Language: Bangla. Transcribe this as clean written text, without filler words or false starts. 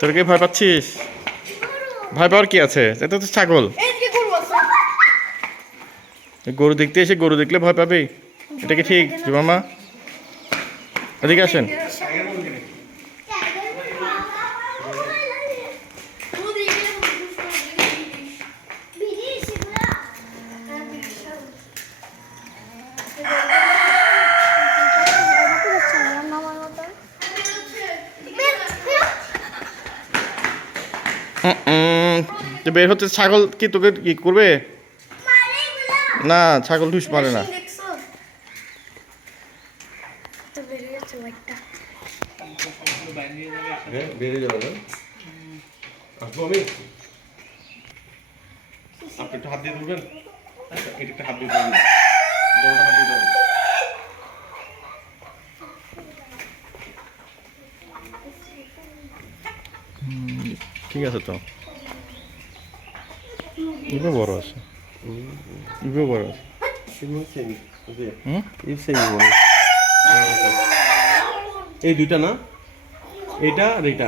তোর কি ভয় পাচ্ছিস? ভয় পাওয়ার কি আছে? এটা তো ছাগল। গরু দেখতে এসে গরু দেখলে ভয় পাবে? এটা কি ঠিক মামা? এদিকে আসেন। বের হচ্ছে ছাগল কি তোকে কি করবে? না, ছাগল ঢুস মারে না। বেরিয়ে যাবে না? আসবো আমি? আপনি একটু হাত দিয়ে ধরবেন? এটা একটা হাত দিয়ে ধরবেন, দৌড়টা হাত দিয়ে ধরবেন। ঠিক আছে তো, ইভো বড় আছে, ইভো বড় আছে। এই দুইটা না, এইটা আর এইটা